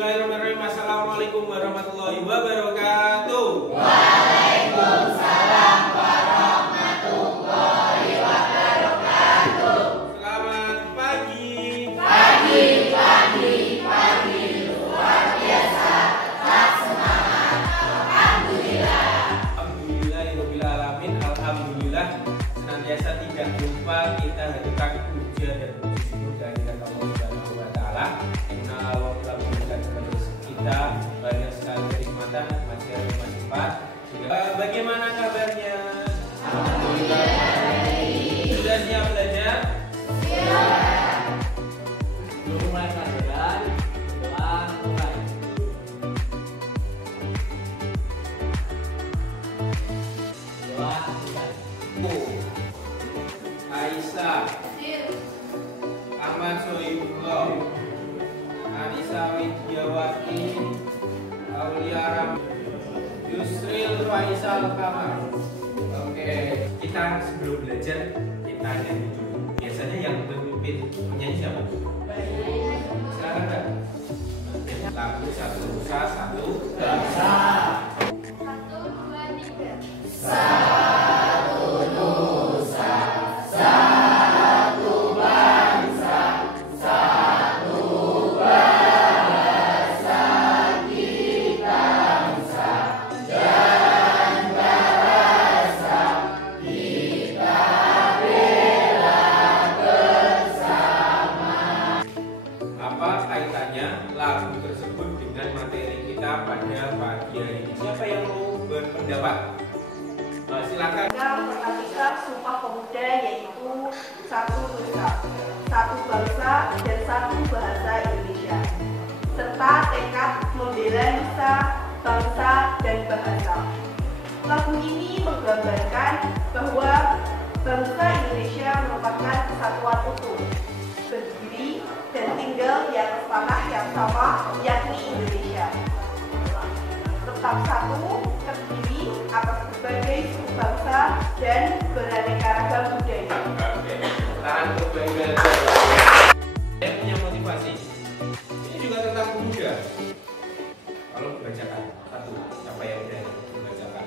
Bismillahirrahmanirrahim. Assalamualaikum warahmatullahi wabarakatuh. Waalaikumsalam warahmatullahi wabarakatuh. Selamat pagi. Pagi luar biasa. Tak semangat. Alhamdulillah. Alhamdulillahirabbil alamin. Alhamdulillah senantiasa tidak lupa kita hadirkan puja dan puji syukur kehadirat Allah Subhanahu wa taala. Karena Allah telah memberikan kepada kita banyak sekali kenikmatan, masih ada manfaat. Bagaimana kabarnya? Alhamdulillah. Sudah siap belajar? Siap. Belum mulai pelajaran, doa mulai. Doa mulai. Aisyah, Ahmad Sohibullah, Anissa Widyawati, Aulia Ram, Yusril Faisal Kamar. Oke, kita sebelum belajar kita nyanyi dulu. Biasanya yang memimpin menyanyi siapa? Silakan Kak. Lagu satu nusa satu bangsa. 1, 2, 3. Satu nusa, Satu bangsa, satu bahasa kita bangsa dan bahasa kita bela bersama. apa kaitannya lagu tersebut dengan materi kita pada pagi hari ini? Siapa yang mau berpendapat? Silakan. Kita perhatikan Sumpah Pemuda yaitu satu nusa, satu bangsa dan satu bahasa Indonesia, serta tekad membela nusa, bangsa dan bahasa. Lagu ini menggambarkan bahwa bangsa Indonesia merupakan kesatuan utuh, berdiri dan tinggal di atas tanah yang sama, yakni Indonesia. Tetap satu, terdiri atas berbagai suku bangsa dan beraneka ragam budaya. Oke, tahan untuk belajar. Saya punya motivasi. Ini juga tentang pemuda. Kalau dibacakan satu, siapa yang berani membacakan?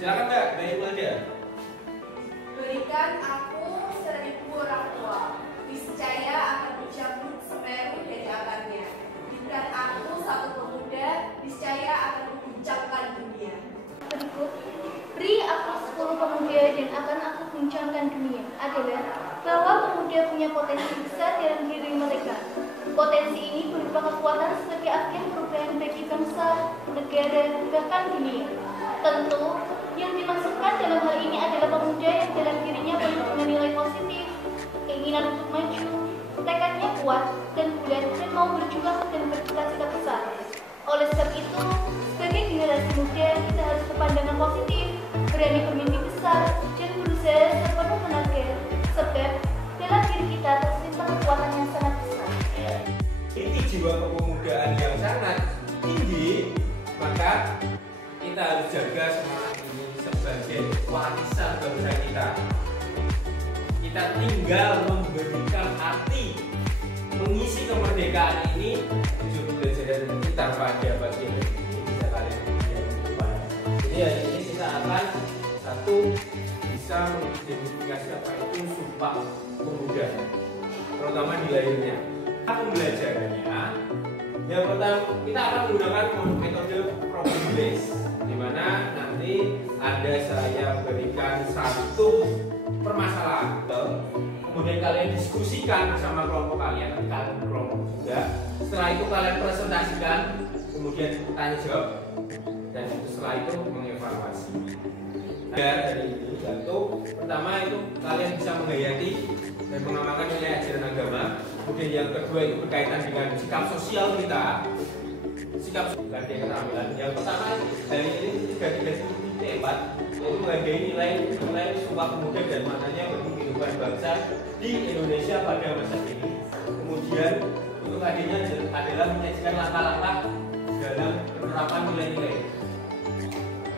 Silakan Mbak, Mbak Imelda. Berikan aku 1000 orang tua, niscaya akan mencabut Semeru dari akarnya. Berikan aku satu pemuda, niscaya akan mengguncangkan dunia. Berikut, beri aku 10 pemuda dan akan aku guncangkan dunia adalah bahwa pemuda punya potensi besar dalam diri mereka. Potensi ini berupa kekuatan sebagai agen perubahan bagi bangsa, negara, bahkan dunia. Tentu, yang dimasukkan dalam hal ini adalah pemuda yang dalam dirinya penuh dengan nilai positif, keinginan untuk maju, tekadnya kuat dan bulat dan mau berjuang dan bercita-cita besar. Oleh sebab itu, sebagai generasi muda, kita harus berpandangan positif, berani bermimpi besar, dan berusaha sepenuh tenaga, sebab dalam diri kita tersimpan kekuatan yang sangat besar. Ini jiwa kepemudaan yang sangat tinggi, maka kita harus jaga semangat ini sebagai warisan bangsa kita. Kita tinggal memberikan arti mengisi kemerdekaan ini tujuh pelajaran kita pada pagi hari ini bisa kalian lakukan. Jadi hari ini kita akan satu bisa mengidentifikasi apa itu Sumpah Pemuda, terutama di lahirnya. Pembelajarannya yang pertama kita akan menggunakan metode problem based, di mana nanti ada saya berikan satu permasalahan, kemudian kalian diskusikan sama kelompok kalian, nanti kalian berkelompok juga. Setelah itu kalian presentasikan, kemudian tanya jawab, dan setelah itu mengevaluasi. Dari ini satu, pertama itu kalian bisa menghayati dan mengamalkan nilai ajaran agama. Kemudian yang kedua itu berkaitan dengan sikap sosial kita, sikap sosial keterampilan. Yang pertama dari ini 334 yaitu menghargai nilai Sumpah Pemuda dan maknanya bagi kehidupan bangsa di Indonesia pada masa kini. Kemudian untuk adanya adalah menyajikan langkah-langkah dalam penerapan nilai-nilai.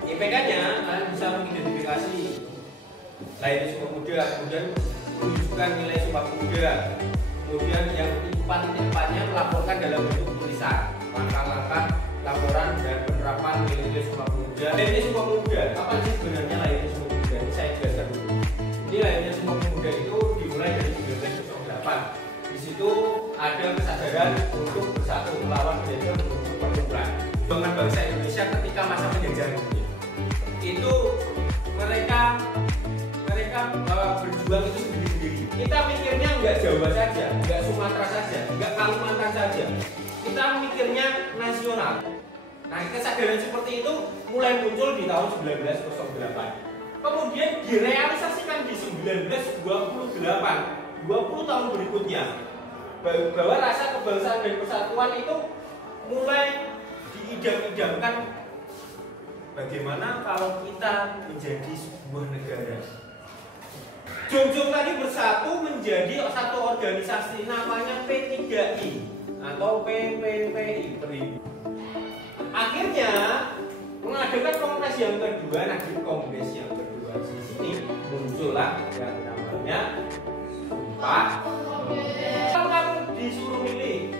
IPK-nya kalian bisa mengidentifikasi lahirnya Sumpah Pemuda, kemudian menunjukkan nilai Sumpah Pemuda. Kemudian yang 4.4-nya melaporkan dalam bentuk tulisan. besar. Langkah-langkah laporan dan penerapan nilai-nilai Sumpah Pemuda. Ini Sumpah Pemuda, apa sih sebenarnya lahirnya Sumpah Pemuda? Ini saya jelaskan dulu. Ini lahirnya Sumpah Pemuda itu dimulai dari 1908. Di situ ada kesadaran untuk bersatu melawan penjajahan untuk perkumpulan. Perjuangan bangsa Indonesia ketika masa penjajahan itu mereka berjuang itu sendiri-sendiri. Kita mikirnya nggak Jawa saja, nggak Sumatera saja, nggak Kalimantan saja. Kita mikirnya nasional. Nah, kesadaran seperti itu mulai muncul di tahun 1908. Kemudian direalisasikan di 1928, 20 tahun berikutnya, bahwa rasa kebangsaan dan persatuan itu mulai diidam-idamkan. Bagaimana kalau kita menjadi sebuah negara? Jongjong tadi bersatu menjadi satu organisasi namanya P3I atau PPPI. Akhirnya mengadakan kongres yang kedua. Nah, di kongres yang kedua di sini muncullah yang namanya Sumpah. Kalau kamu disuruh milih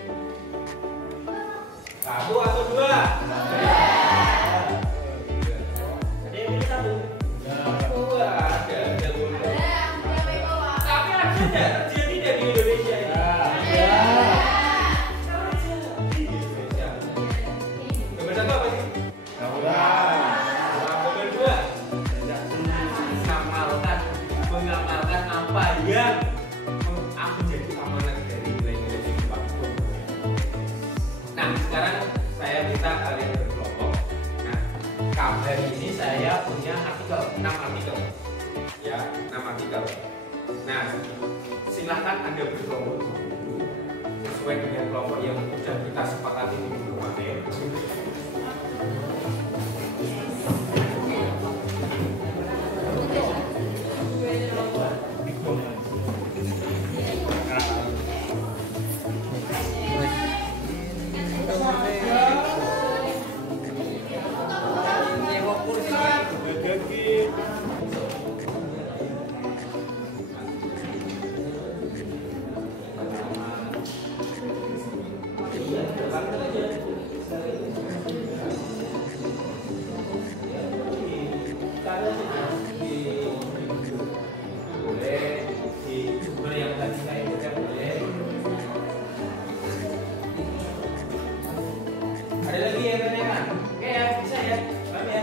satu atau dua? Ada yang milih satu? Dua. Ada boleh. Tapi ada terjadi dari Indonesia ini. Nomor satu apa sih? Nomor dua, mengamalkan apa yang menjadi amanat dari nilai-nilai Sumpah Pemuda. Nah, sekarang saya minta kalian berkelompok. Nah, hari ini saya punya artikel, 6 artikel. Ya, 6 artikel. Nah, silahkan Anda berkelompok sesuai dengan kelompok yang sudah kita sepakati minggu kemarin. Ada lagi yang tanyakan? Oke ya, bisa ya? Paham ya?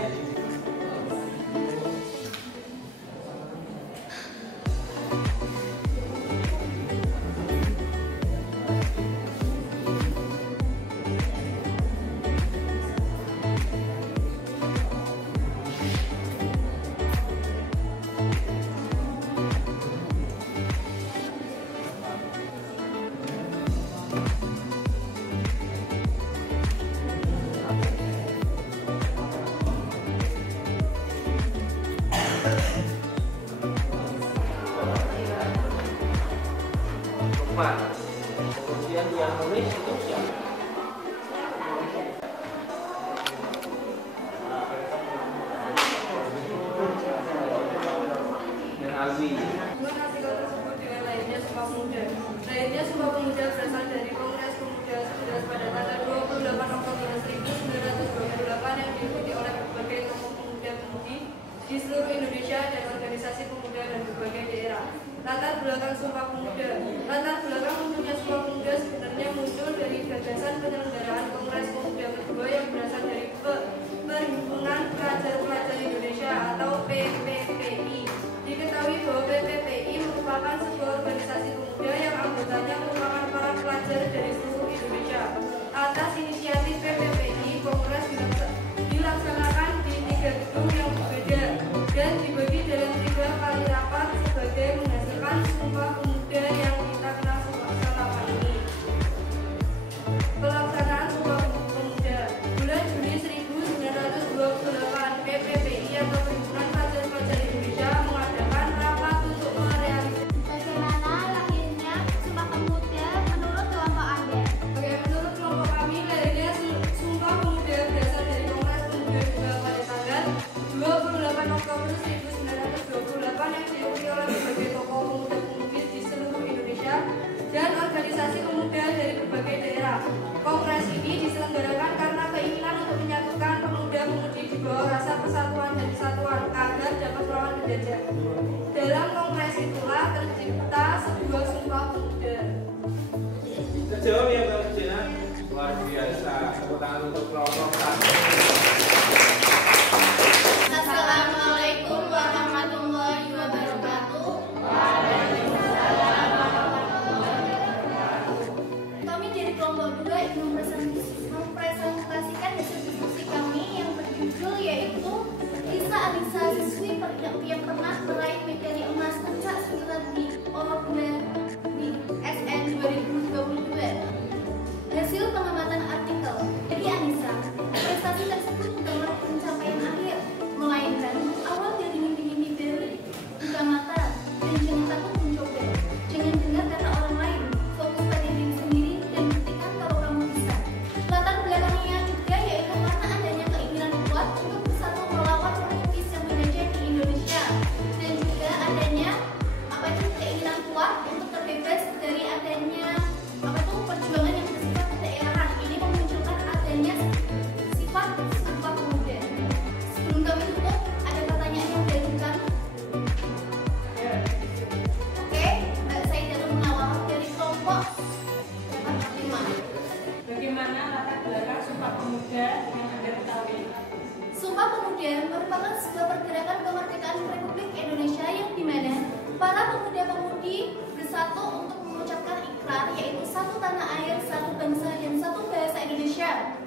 Kemudian yang nulis itu siapa? Dan Alwi. Artikel tersebut dengan lahirnya Sumpah Pemuda. Lahirnya Sumpah Pemuda berasal dari Kongres Pemuda 11 pada tanggal 28 Oktober 1928 yang diikuti oleh berbagai tokoh pemuda-pemudi di seluruh Indonesia dan organisasi pemuda dan berbagai daerah. Latar belakang Sumpah Pemuda. Latar belakang munculnya Sumpah Pemuda sebenarnya muncul dari gagasan penyelenggaraan Kongres Pemuda kedua yang berasal dari Perhimpunan Pelajar-Pelajar Indonesia atau PPPI. Diketahui bahwa PPPI merupakan sebuah organisasi pemuda yang anggotanya merupakan para pelajar dari seluruh Indonesia. Atas inisiatif PPPI, Kongres dilaksanakan di 3 gedung yang berbeda dan dibagi dalam 3 kali rapat sebagai menghasilkan Sumpah Pemuda yang kita kenal selama ini. Pelaksanaan Sumpah Pemuda bulan Juni 1928, PPPI atau Perhimpunan Pelajar-Pelajar Indonesia mengadakan rapat untuk merealisasikan. Bagaimana lahirnya Sumpah Pemuda menurut kelompok Anda? Oke, menurut kelompok kami, lahirnya Sumpah Pemuda berasal dari Kongres Pemuda juga pada tanggal 28 Oktober 1928 yang diikuti oleh berbagai tokoh pemuda-pemudi di Indonesia. Kongres ini diselenggarakan karena keinginan untuk menyatukan pemuda-pemudi di bawah rasa persatuan dan kesatuan agar dapat melawan penjajah. Dalam kongres itulah tercipta sebuah sumpah pemuda. Terjawab ya Mbak Jena? Luar biasa. Tepuk tangan untuk kelompok satu. Assalamualaikum warahmatullahi wabarakatuh. Kami dari kelompok 2 ingin mempresentasikan hasil diskusi kami yang berjudul yaitu Lisa Anissa, siswi yang pernah meraih medali emas puncak strategi Orba di SN 2022. Hasil pengamatan artikel dari Anissa, prestasi tersebut bukanlah pencapaian akhir, melainkan awal dari mimpi-mimpi baru. Buka mata dan jangan takut mencoba. Jangan dengar kata orang lain. Fokus pada diri sendiri dan buktikan kalau kamu bisa. Latar belakangnya juga yaitu karena adanya keinginan kuat untuk bersatu melawan Portugis yang menjajah di Indonesia, dan juga adanya keinginan kuat untuk terbebas dari adanya perjuangan yang bersifat kedaerahan. Ini memunculkan adanya sifat sumpah pemuda. Sebelum kami tutup, ada pertanyaan yang diajukan. Oke, Mbak Saidatul Munawwar dari kelompok 5. Bagaimana latar belakang Sumpah Pemuda yang Anda ketahui? Sumpah Pemuda merupakan sebuah pergerakan kemerdekaan Republik Indonesia yang dimana para pemuda-pemudi bersatu untuk mengucapkan ikrar yaitu satu tanah air, satu bangsa, dan satu bahasa Indonesia.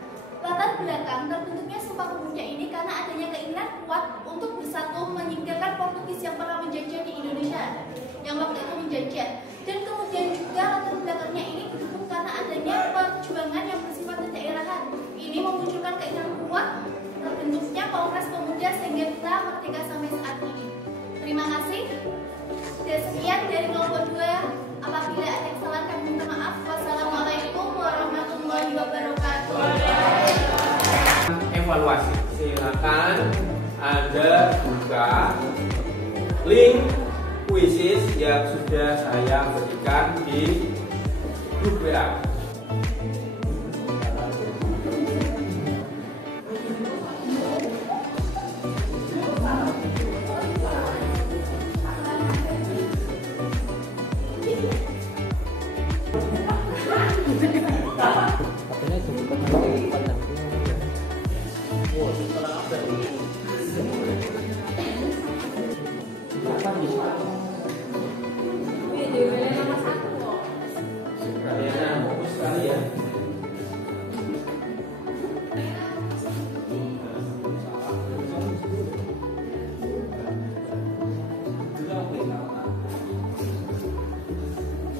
Latar belakang terbentuknya Sumpah Pemuda ini karena adanya keinginan kuat untuk bersatu meninggalkan Portugis yang pernah menjajah di Indonesia, yang waktu itu menjajah. Dan kemudian juga latar belakangnya ini didukung karena adanya perjuangan yang bersifat kedaerahan. Ini memunculkan keinginan kuat terbentuknya Kongres Pemuda sehingga kita merdeka sampai saat ini. Terima kasih. Dan sekian dari kelompok 2. Apabila ada kesalahan kami minta maaf. Wassalamualaikum warahmatullahi wabarakatuh. Evaluasi. Silakan Anda buka link kuisis yang sudah saya berikan di grup WA.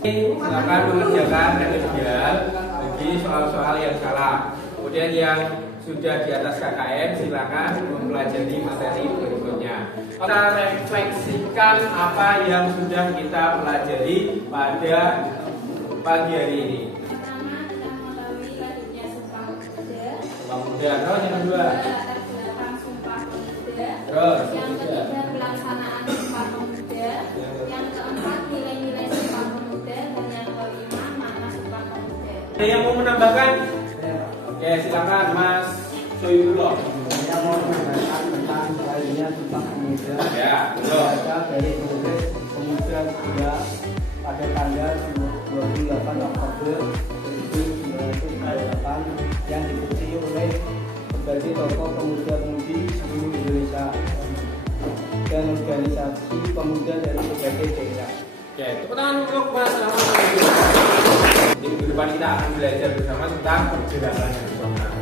Silakan mengerjakan remedial bagi soal-soal yang salah. Kemudian yang sudah di atas KKN silakan mempelajari materi berikutnya. Kita refleksikan apa yang sudah kita pelajari pada pagi hari ini. Pertama, kita mengetahui lahirnya Sumpah Pemuda. Sumpah Pemuda. Terus yang kedua. Latar belakang Sumpah Pemuda. Terus Yang ketiga, pelaksanaan Sumpah Pemuda. Yang keempat, nilai-nilai Sumpah Pemuda. Dan yang kelima, makna Sumpah Pemuda. Ada yang mau menambahkan? Ya silakan Mas Soyulo. Saya mau menambahkan tentang lahirnya Sumpah Pemuda. Ya, betul. Berasal dari Kongres Pemuda Sunda pada tanggal 28 Oktober 1998 yang diikuti oleh berbagai tokoh pemuda-pemudi seluruh Indonesia dan organisasi pemuda dari berbagai daerah. Oke, tepuk tangan untuk Mas Rahmat. Di minggu depan kita akan belajar bersama tentang pergerakan nasional.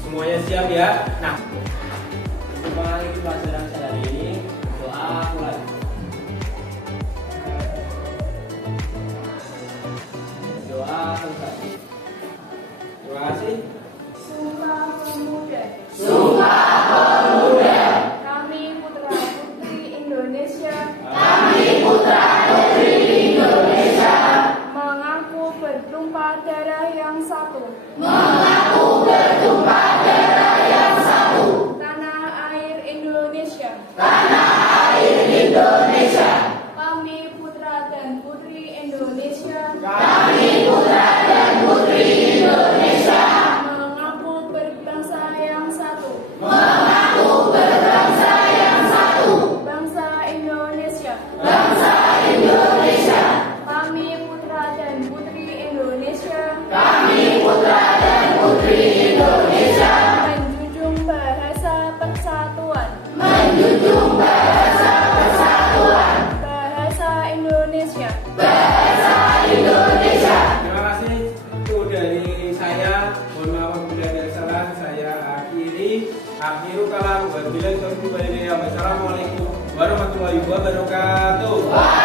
Semuanya siap ya? Nah, Kembali ke pelajaran hari ini, doa mulai. Doa selesai. terima kasih. Sumpah Pemuda. Sumpah Pemuda. Kami putra-putri Indonesia. Kami putra-putri Indonesia. Mengaku bertumpah darah yang satu. Mengaku bertumpah darah yang satu. Tanah air Indonesia. Tanah air Indonesia. Kami putra dan putri Indonesia. Kami putra dan putri Indonesia. bangsa Indonesia. Terima kasih itu dari saya. Mohon maaf apabila ada salah. Saya akhirul kalam. Wassalamualaikum warahmatullahi wabarakatuh.